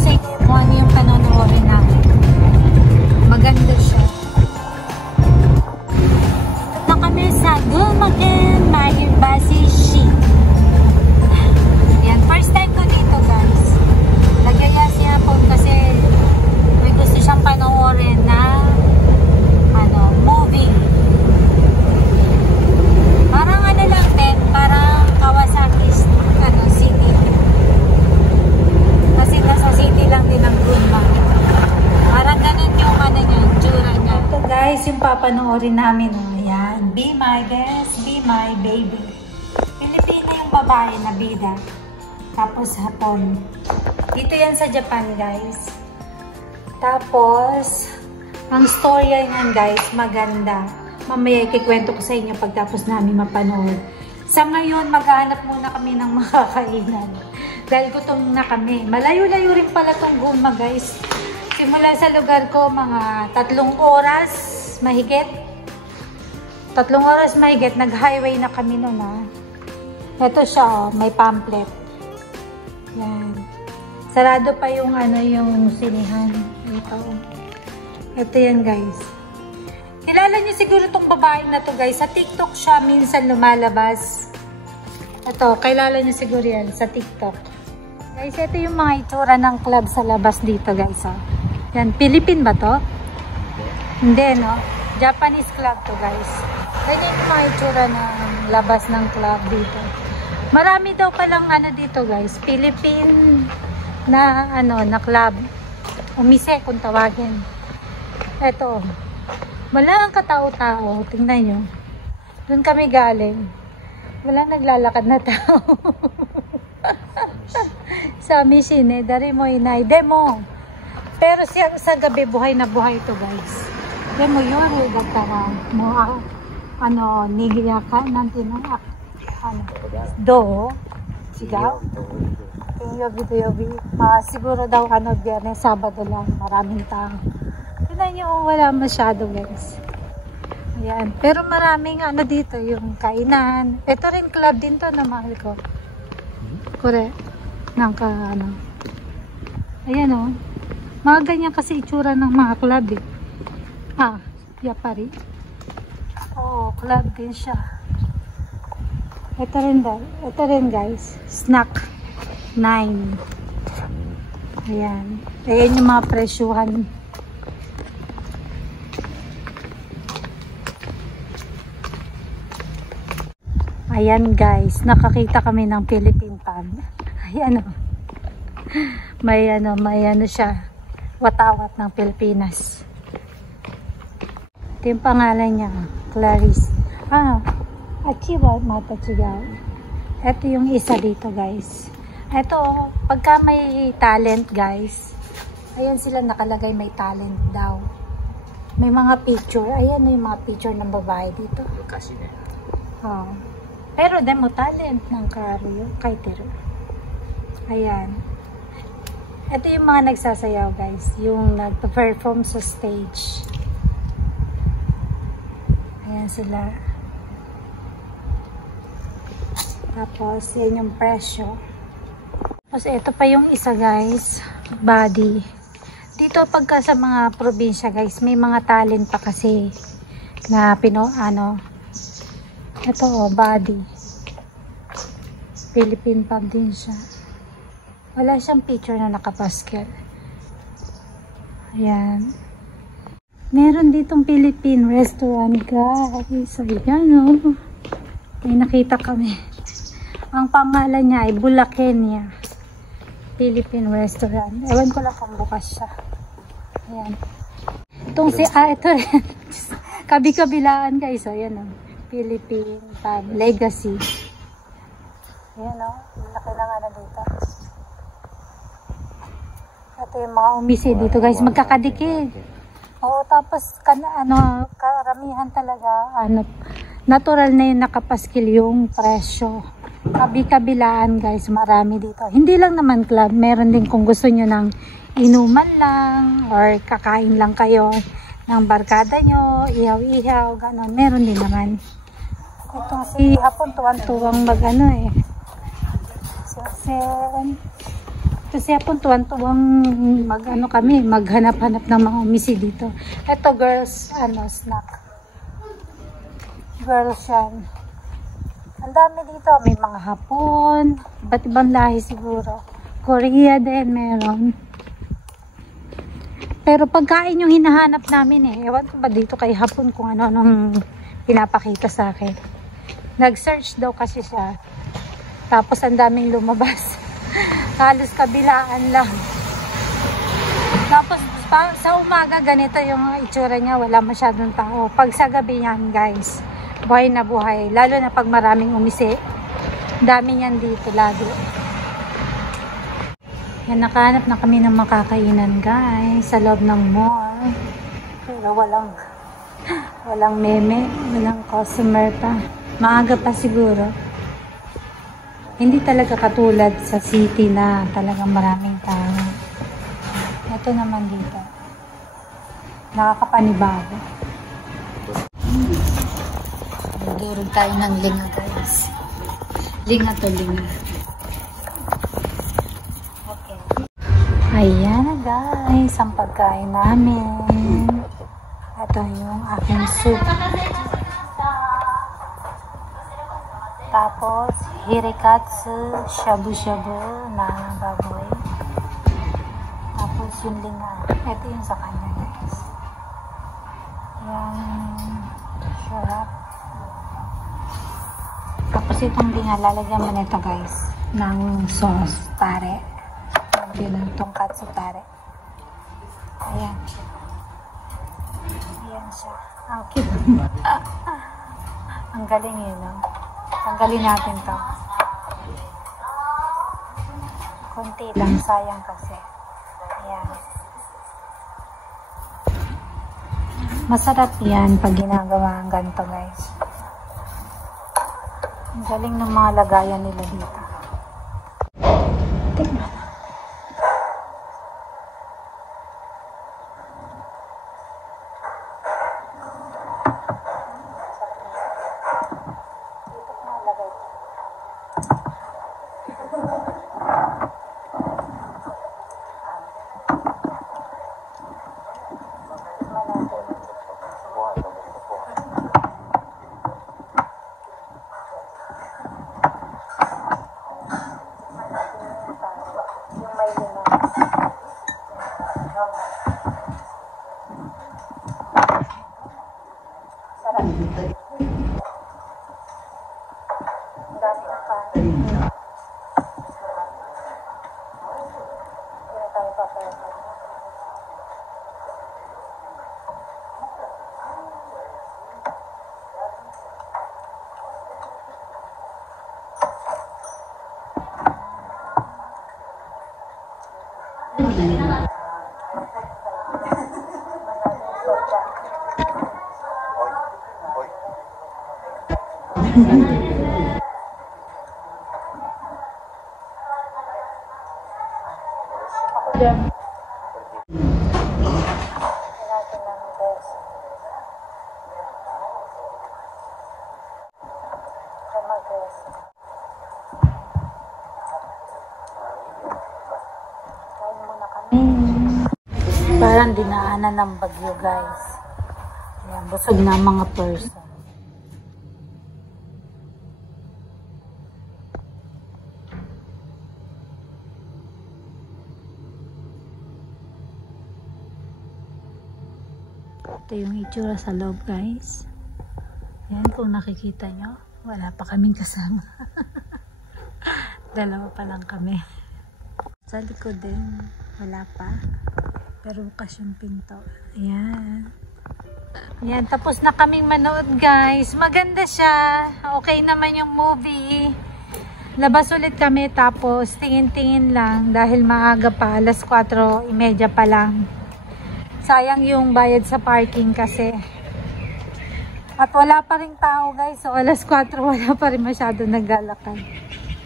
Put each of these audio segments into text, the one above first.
sa inyo kung ano yung panonoodin namin. Maganda siya. Ito kami sa Gumagan, Mahibasi Shi. Yan, first time ko dito guys. Nagyaya siya po kasi may gusto siyang panoorin na movie. Parang ano lang din, parang Kawasaki City. Kasi nasa city lang din ang Gunma. Parang ganun yung niya, tsura niya. Ito guys, yung papanoorin namin. Ayan, Be My Best, Be My Baby. Pilipina yung babae na bida. Tapos Hapon. Dito yan sa Japan guys. Tapos ang storya niyan guys, maganda. Mamaya ikikwento ko sa inyo pagtapos namin mapanood. Sa ngayon, maghahanap muna kami ng makakainan. Dahil gutom na kami. Malayo-layo rin pala tong Gunma guys. Simula sa lugar ko, mga 3 oras mahigit. 3 oras mahigit. Nag-highway na kami noon ha. Ito siya may pamphlet. Yan. Sarado pa yung yung sinihan. Ito yan guys. Kilala niyo siguro tong babae na to guys. Sa TikTok siya minsan lumalabas. Ito, kilala niyo siguro yan sa TikTok. Guys, ito yung mga itsura ng club sa labas dito guys. Oh. Yan, Philippine ba to? Hindi no? Japanese club to guys. Ito yung mga itsura ng labas ng club dito. Marami daw palang dito guys. Philippine na na club. Umise kung tawagin. Eto. Wala ang katao-tao. Tingnan nyo. Doon kami galing. Wala naglalakad na tao. Sa Mishine, dari mo inay. Demo. Pero sa gabi, buhay na buhay ito guys. Demo yun. Gagtara. Mo, nigiya ka. Nanti na. Do. Sigaw. Yung yobi. Siguro daw Biyernes, Sabado lang. Maraming tao. Tignan nyo, wala masyado guys. Ayan. Pero maraming dito, yung kainan. Ito rin club din to na mahal ko. Correct. Ayan o. Mga ganyan kasi itsura ng mga club eh. Yapari. Oo, club din siya. Ito rin guys. Snack 9. Ayan. Ayan yung mga presyuhan. Ayan guys, nakakita kami ng Philippine Pan. Ayan o. May siya. Watawat ng Pilipinas. Ito yung pangalan niya. Clarice. Achiwa Matachigaw. Ito yung isa dito guys. Ito, pagka may talent guys. Ayan sila nakalagay may talent daw. May mga picture. Ayan yung mga picture ng babae dito. Kasi pero demo talent ng Kaitero. Ayan. Ito yung mga nagsasayaw guys. Yung nag-perform sa stage. Ayan sila. Tapos, yan yung presyo. Tapos, ito pa yung isa guys. Body. Dito pagka sa mga probinsya guys, may mga talent pa kasi na ito body. Philippine pub din siya. Wala siyang picture na nakapaskel. Ayan. Meron ditong Philippine restaurant guys. Ayan o. May nakita kami. Ang pangalan niya ay Bulakenya Philippine restaurant. Ewan ko lang kung bukas siya. Ayan. Itong ito rin. Kabi-kabilaan guys. Ayan o. Philippine Pub Legacy. Ayan o. Laki na dito. Ito yung mga umisi dito guys. Magkakadikit. Oo, tapos karamihan talaga natural na yung nakapaskil yung presyo. Kabi-kabilaan guys. Marami dito. Hindi lang naman club. Meron din kung gusto nyo ng inuman lang or kakain lang kayo ng barkada nyo, ihaw-ihaw, gano'n. Meron din naman. Ito si Hapon, tuwang-tuwang So, Kasi hapon tuwan-tuwang maghanap-hanap ng mga umisi dito. Ito girls, snack. Girls yan. Ang dami dito. May mga hapon. Iba't ibang lahi siguro. Korea din meron. Pero pagkain yung hinahanap namin eh. Ewan ko ba dito kay hapon kung ano-anong pinapakita sa akin. Nag-search daw kasi siya. Tapos ang daming lumabas. Halos kabilaan lang. Tapos sa umaga ganito yung itsura niya, wala masyadong tao. Pag sa gabi yan guys, buhay na buhay. Lalo na pag maraming umisi. Dami niyan dito lagi. Yan, nakahanap na kami ng makakainan guys sa loob ng mall. Pero walang meme, walang customer pa. Maaga pa siguro. Hindi talaga katulad sa city na talagang maraming tao. Ito naman dito. Nakakapanibago. Nagdurog tayo ng linga guys. Linga to linga. Okay. Ayan na guys, ang pagkain namin. Ito yung aking soup. Tapos, hirikatsu, shabu-shabu na baboy. Tapos, yung linga. Ito yung sa kanya, guys. Yung sarap. Tapos, itong linga, lalagyan mo nito, guys, ng sauce, tare. Yun ang tonkatsu tare. Ayan. Ayan siya. Ang cute. Ang galing yun, no? Tanggalin natin to. Konti lang, sayang kasi. Ayan. Masarap yan pag ginagawa ang ganito guys. Ang galing ng mga lagayan nila dito. Tingnan. Parang dinaanan ng bagyo guys. Ayan, busog na ang mga person. Ito yung itsura sa loob guys. Ayan, kung nakikita nyo, wala pa kaming kasama. Dalawa pa lang kami. Sa likod din, wala pa. Pero bukas yung pinto. Ayan. Ayan, tapos na kaming manood guys. Maganda siya. Okay naman yung movie. Labas ulit kami tapos tingin-tingin lang dahil maaga pa. Alas 4:30 pa lang. Sayang yung bayad sa parking kasi. At wala pa rin tao guys. So alas 4 wala pa rin masyado naglalakad.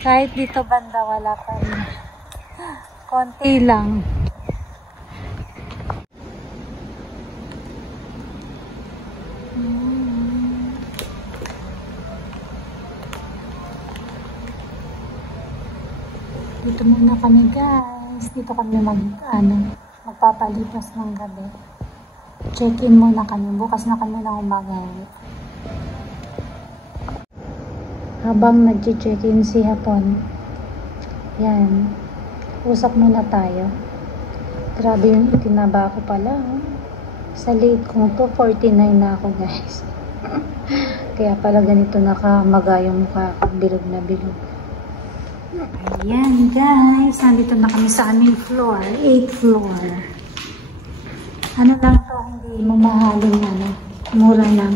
Kahit dito banda wala pa rin. Konti lang. Dito muna kami guys. guys, dito kami magpapalipas ng gabi. Check-in muna kami. Bukas na kami ng umaga. Habang nag-check-in si Hapon, yan, usap muna tayo. Grabe yung itinaba ko pala. Sa late kong 249 na ako guys. Kaya pala ganito nakamaga yung mukha ko, bilog na bilog. Ayan guys, nandito na kami sa aming floor, 8th floor. Ano lang to, hindi mamahaling ano, mura lang.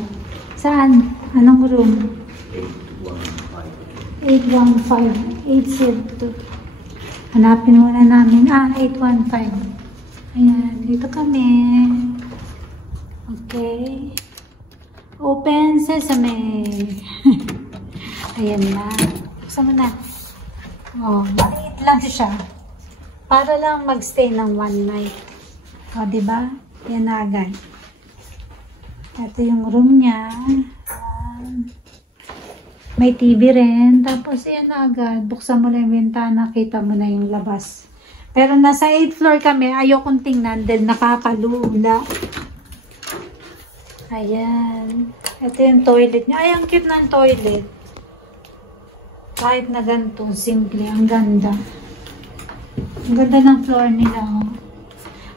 Saan? Anong room? 815, 872. Hanapin muna namin, 815. Ayan, dito kami. Okay. Open sesame. Ayan na. Buksan mo na. Oh, maliit lang siya. Para lang magstay ng one night. O, diba? Yan na agad. Ito yung room niya. May TV rin. Tapos, yan na agad. Buksan mo na yung bintana. Kita mo na yung labas. Pero nasa 8th floor kami. Ayokong tingnan dahil nakakalula. Ayan. Ito yung toilet niya. Ay, ang cute ng toilet. Kahit na ganito, simple. Ang ganda. Ang ganda ng floor nila. Oh.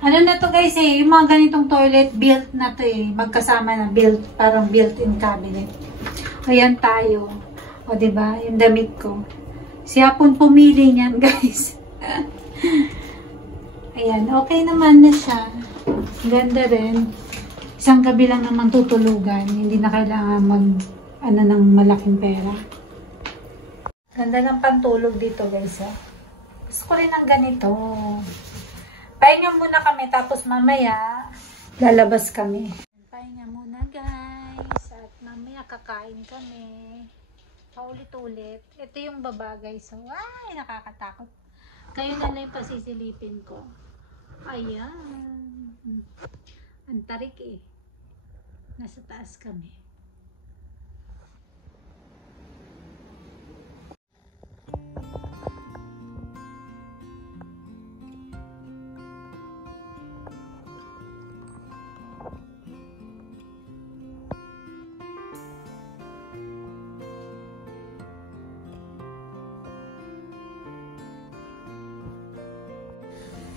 Ano na to guys eh, yung mga ganitong toilet, built na to eh. Magkasama na, built, parang built-in cabinet. Ayan tayo. O diba, yung damit ko. Si Hapon pumili niyan guys. Ayan, okay naman na siya. Ganda rin. Isang gabi lang naman tutulugan. Hindi na kailangan ng malaking pera. Ganda ng pantulog dito guys. Gusto ko rin ng ganito. Pahinga muna kami tapos mamaya lalabas kami. Pahinga muna guys. At mamaya kakain kami. Paulit-ulit. Ito yung baba guys. So, ay nakakatakot. Kayo na lang yung pasisilipin ko. Ayan. Ang tarik eh. Nasa taas kami.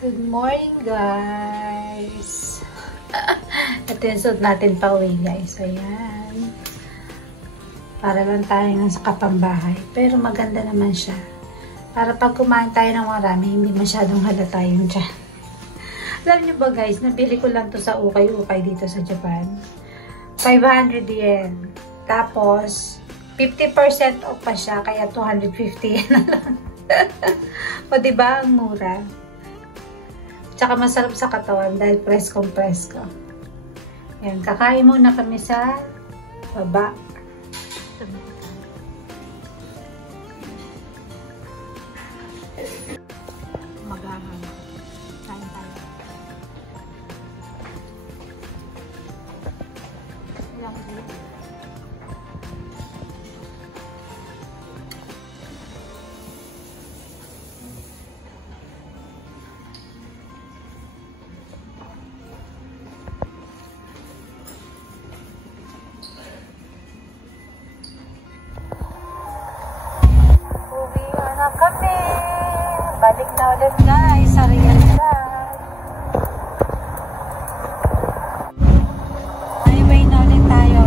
Good morning guys. Ito yung suot natin pa uwi guys. Ayan. Para lang tayo sa kapambahay. Pero maganda naman siya. Para pag kumain tayo ng marami, hindi masyadong halata yung tiyan. Alam nyo ba guys, nabili ko lang to sa ukay-ukay dito sa Japan. 500 yen. Tapos, 50% off pa siya. Kaya 250 yen na lang. O diba, ang mura. Tsaka masarap sa katawan dahil preskong-presko. Ayan, kakain muna kami sa baba. Magahan. Kain tayo. Ilang dito. Balik na ulit guys sa realidad. Highway na ulit tayo.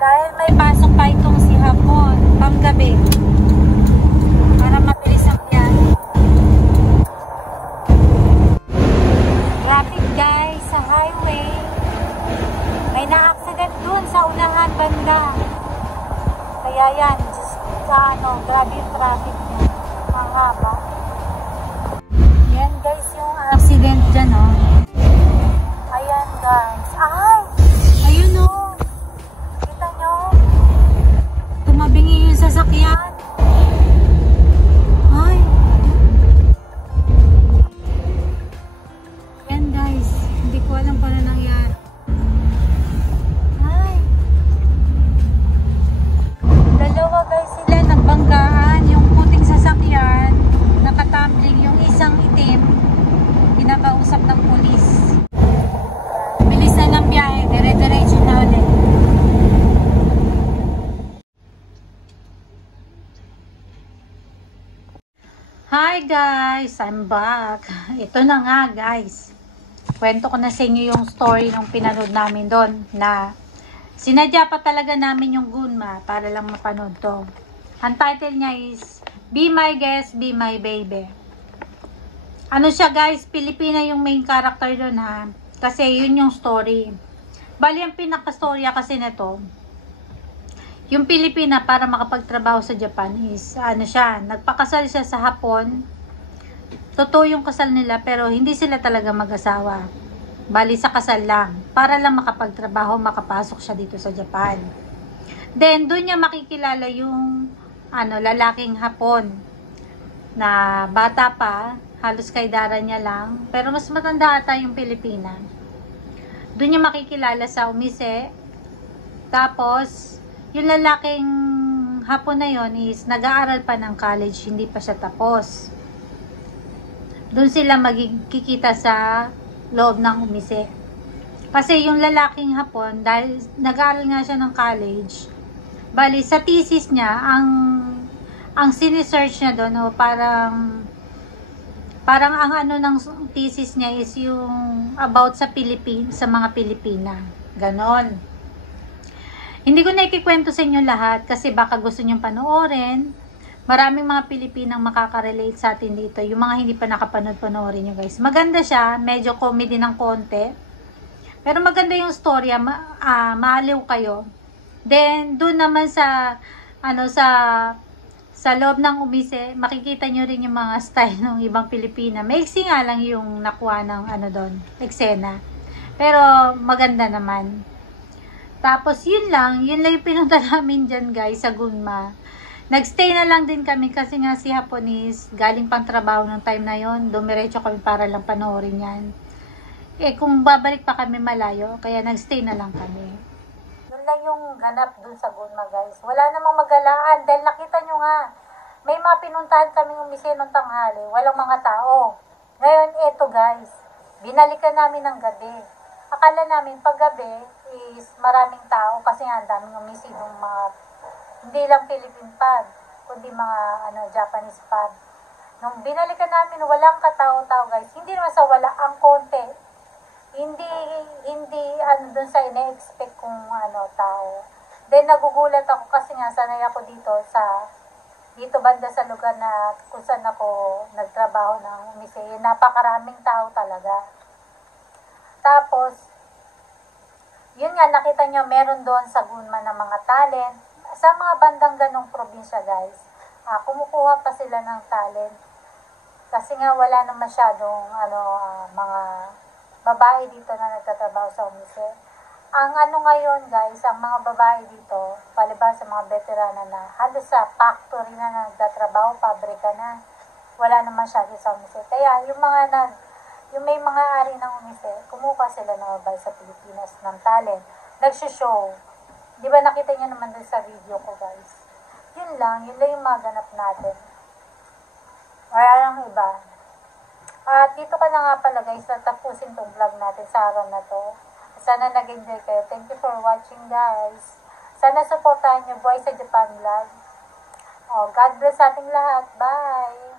Dahil may pasok pa itong si Hapon panggabi. Para mabilis ang yan. Traffic guys sa highway. May na-accident dun sa unahan banda. Kaya yan, grabe yung traffic niya. Mahaba. Yan guys yung accident dyan oh. Ayan guys. Ay! Ayun oh. Kita nyo? Tumabingi yung sasakyan. Ay! Yan guys. Hindi ko alam paano nangyari. Ay! Dalawa guys sila nagbanggaan. Yung puting sasakyan nakatumbling, yung isang itim guys, I'm back. Ito na nga guys. Kwento ko na sa inyo yung story nung pinanood namin doon na sinadya pa talaga namin yung Gunma para lang mapanood to. Ang title niya is Be My Guest, Be My Baby. Ano siya guys, Pilipina yung main character doon ha. Kasi yun yung story. Bali ang pinaka-storya kasi nito, yung Pilipina para makapagtrabaho sa Japan is ano siya, nagpakasal siya sa Hapon. Totoo yung kasal nila pero hindi sila talaga mag-asawa. Bali sa kasal lang para lang makapagtrabaho, makapasok siya dito sa Japan. Then doon niya makikilala yung lalaking Hapon na bata pa, halos kay dara niya lang, pero mas matanda ata yung Pilipina. Doon niya makikilala sa Umise. Tapos yung lalaking Hapon na yon is nag-aaral pa ng college, hindi pa siya tapos. Doon sila magkikita sa loob ng Umise. Kasi yung lalaking Hapon, dahil nag-aaral nga siya ng college, bali sa thesis niya, ang sinesearch niya doon, parang ang ng thesis niya is yung about sa sa mga Pilipina. Ganon. Hindi ko na ikikwento sa inyo lahat kasi baka gusto nyong panoorin. Maraming mga Pilipinang makaka-relate sa atin dito. Yung mga hindi pa nakapanood, panoorin nyo guys. Maganda siya, medyo comedy ng konti. Pero maganda yung storya, maaliw kayo. Then, doon naman sa loob ng Umise, makikita nyo rin yung mga style ng ibang Pilipina. Maiksi nga lang yung nakuha ng doon, eksena. Pero maganda naman. Tapos yun lang yung pinunta namin dyan guys sa Gunma. Nagstay na lang din kami kasi nga si Haponis galing pang trabaho ng time na yon, dumiretso kami para lang panoorin yan. Kung babalik pa kami malayo, kaya nagstay na lang kami. Yun lang yung ganap dun sa Gunma guys. Wala namang magalaan dahil nakita nyo nga, may mga pinuntahan kaming Umise nung tanghali, walang mga tao. Ngayon eto guys, binalikan namin ng gabi. Akala namin paggabi is maraming tao kasi nga ang daming Umise ng mga hindi lang Philippine pub, kundi mga Japanese pub. Nung binalikan namin, walang katao-tao guys. Hindi naman sa wala, ang konti. Hindi doon sa ina-expect kung tao. Then nagugulat ako kasi nga sanay ako dito banda sa lugar na kung saan ako nagtrabaho ng Umise. Napakaraming tao talaga. Tapos, yun nga, nakita nyo, meron doon sa Gunma ng mga talent. Sa mga bandang ganong probinsya, guys, kumukuha pa sila ng talent. Kasi nga, wala na masyadong, mga babae dito na nagtatrabaho sa Umise. Ang ngayon, guys, ang mga babae dito, palibas sa mga veterana na, halos sa factory na nagtatrabaho, pabrika na, wala na masyado sa Umise. Kaya, yung may mga ari ng Umise, kumuha sila ng babae sa Pilipinas ng talent. Nagsishow. Di ba nakita niyo naman doon sa video ko guys? Yun lang yung mga ganap natin. Wala lang iba. At dito ka na nga pala guys, natapusin tong vlog natin sa araw na to. Sana nag-enjoy kayo. Thank you for watching guys. Sana supportahan niyo Boy sa Japan Vlog. God bless ating lahat. Bye!